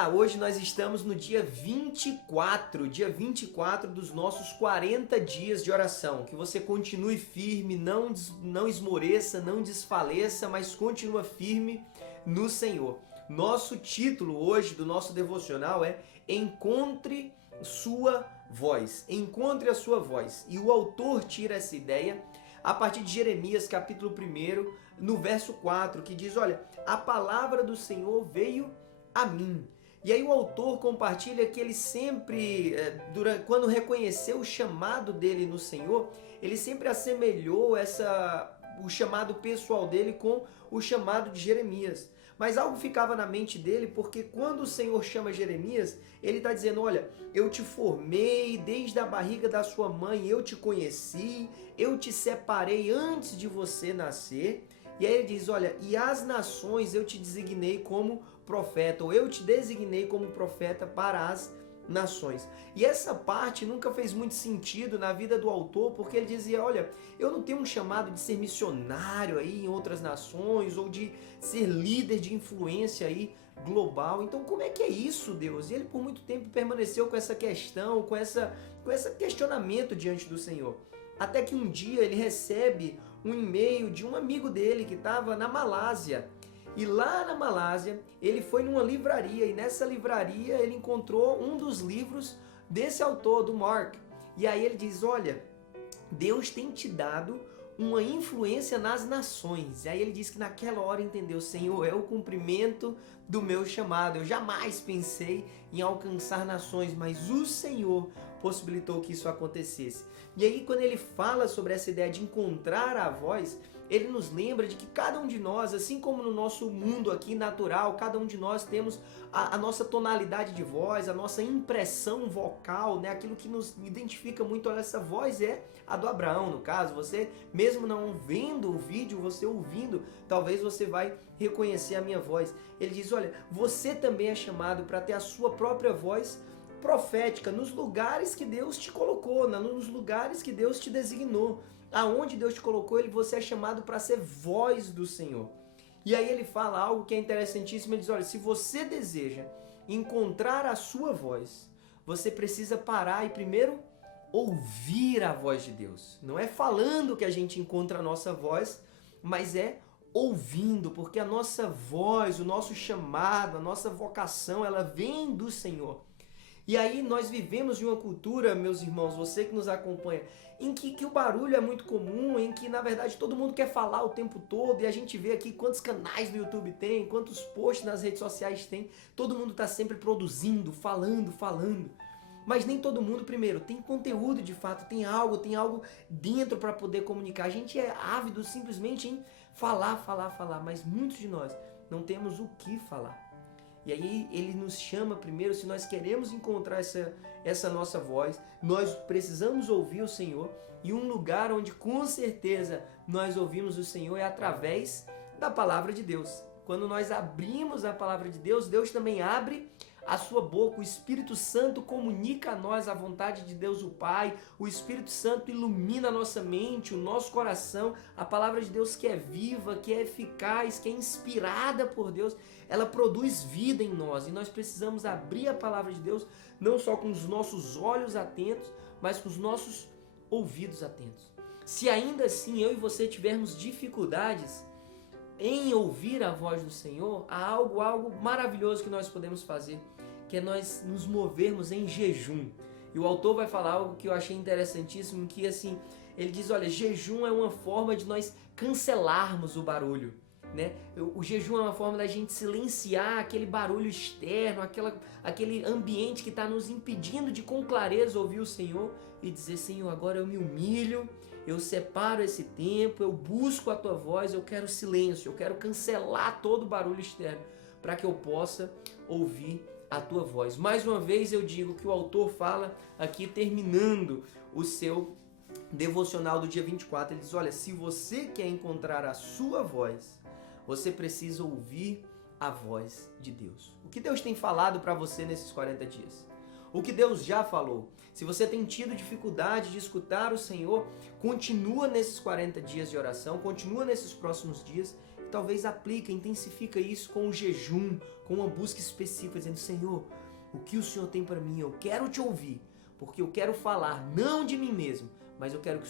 Olá, hoje nós estamos no dia 24 dos nossos 40 dias de oração. Que você continue firme, não esmoreça, não desfaleça, mas continua firme no Senhor. Nosso título hoje do nosso devocional é Encontre Sua Voz. Encontre a sua voz. E o autor tira essa ideia a partir de Jeremias capítulo 1, no verso 4, que diz, olha, a palavra do Senhor veio a mim. E aí o autor compartilha que ele sempre, quando reconheceu o chamado dele no Senhor, ele sempre assemelhou o chamado pessoal dele com o chamado de Jeremias. Mas algo ficava na mente dele, porque quando o Senhor chama Jeremias, ele está dizendo, olha, eu te formei desde a barriga da sua mãe, eu te conheci, eu te separei antes de você nascer. E aí ele diz, olha, e as nações eu te designei como profeta, ou eu te designei como profeta para as nações. E essa parte nunca fez muito sentido na vida do autor, porque ele dizia, olha, eu não tenho um chamado de ser missionário aí em outras nações, ou de ser líder de influência aí global. Então como é que é isso, Deus? E ele por muito tempo permaneceu com essa questão, com esse questionamento diante do Senhor. Até que um dia ele recebe um e-mail de um amigo dele que estava na Malásia. E lá na Malásia, ele foi numa livraria e nessa livraria ele encontrou um dos livros desse autor, do Mark. E aí ele diz, olha, Deus tem te dado uma influência nas nações. E aí ele diz que naquela hora entendeu, Senhor, é o cumprimento do meu chamado. Eu jamais pensei em alcançar nações, mas o Senhor possibilitou que isso acontecesse. E aí quando ele fala sobre essa ideia de encontrar a voz, ele nos lembra de que cada um de nós, assim como no nosso mundo aqui natural, cada um de nós temos a nossa tonalidade de voz, a nossa impressão vocal, né? Aquilo que nos identifica muito, olha, essa voz é a do Abraão, no caso. Você, mesmo não vendo o vídeo, você ouvindo, talvez você vai reconhecer a minha voz. Ele diz, olha, você também é chamado para ter a sua própria voz profética nos lugares que Deus te colocou, nos lugares que Deus te designou. Aonde Deus te colocou, você é chamado para ser voz do Senhor. E aí ele fala algo que é interessantíssimo, ele diz, olha, se você deseja encontrar a sua voz, você precisa parar e primeiro ouvir a voz de Deus. Não é falando que a gente encontra a nossa voz, mas é ouvindo, porque a nossa voz, o nosso chamado, a nossa vocação, ela vem do Senhor. E aí nós vivemos de uma cultura, meus irmãos, você que nos acompanha, em que o barulho é muito comum, em que na verdade todo mundo quer falar o tempo todo, e a gente vê aqui quantos canais no YouTube tem, quantos posts nas redes sociais tem, todo mundo está sempre produzindo, falando. Mas nem todo mundo, primeiro, tem conteúdo de fato, tem algo dentro para poder comunicar. A gente é ávido simplesmente em falar, mas muitos de nós não temos o que falar. E aí ele nos chama primeiro, se nós queremos encontrar essa nossa voz, nós precisamos ouvir o Senhor, e um lugar onde com certeza nós ouvimos o Senhor é através da palavra de Deus. Quando nós abrimos a palavra de Deus, Deus também abre a sua boca, o Espírito Santo comunica a nós a vontade de Deus o Pai, o Espírito Santo ilumina a nossa mente, o nosso coração, a palavra de Deus que é viva, que é eficaz, que é inspirada por Deus, ela produz vida em nós, e nós precisamos abrir a palavra de Deus, não só com os nossos olhos atentos, mas com os nossos ouvidos atentos. Se ainda assim eu e você tivermos dificuldades em ouvir a voz do Senhor, há algo maravilhoso que nós podemos fazer, que é nós nos movermos em jejum. E o autor vai falar algo que eu achei interessantíssimo, que assim, ele diz, olha, jejum é uma forma de nós cancelarmos o barulho, né? O jejum é uma forma da gente silenciar aquele barulho externo, aquele ambiente que está nos impedindo de com clareza ouvir o Senhor e dizer, Senhor, agora eu me humilho, eu separo esse tempo, eu busco a tua voz, eu quero silêncio, eu quero cancelar todo o barulho externo para que eu possa ouvir a tua voz. Mais uma vez eu digo que o autor fala aqui, terminando o seu devocional do dia 24, ele diz, olha, se você quer encontrar a sua voz, você precisa ouvir a voz de Deus. O que Deus tem falado para você nesses 40 dias? O que Deus já falou? Se você tem tido dificuldade de escutar o Senhor, continua nesses 40 dias de oração, continua nesses próximos dias, talvez aplica, intensifica isso com o jejum, com uma busca específica, dizendo, Senhor, o que o Senhor tem para mim? Eu quero te ouvir, porque eu quero falar, não de mim mesmo, mas eu quero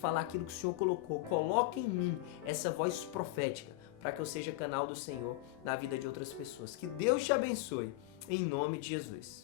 falar aquilo que o Senhor colocou. Coloque em mim essa voz profética, para que eu seja canal do Senhor na vida de outras pessoas. Que Deus te abençoe, em nome de Jesus.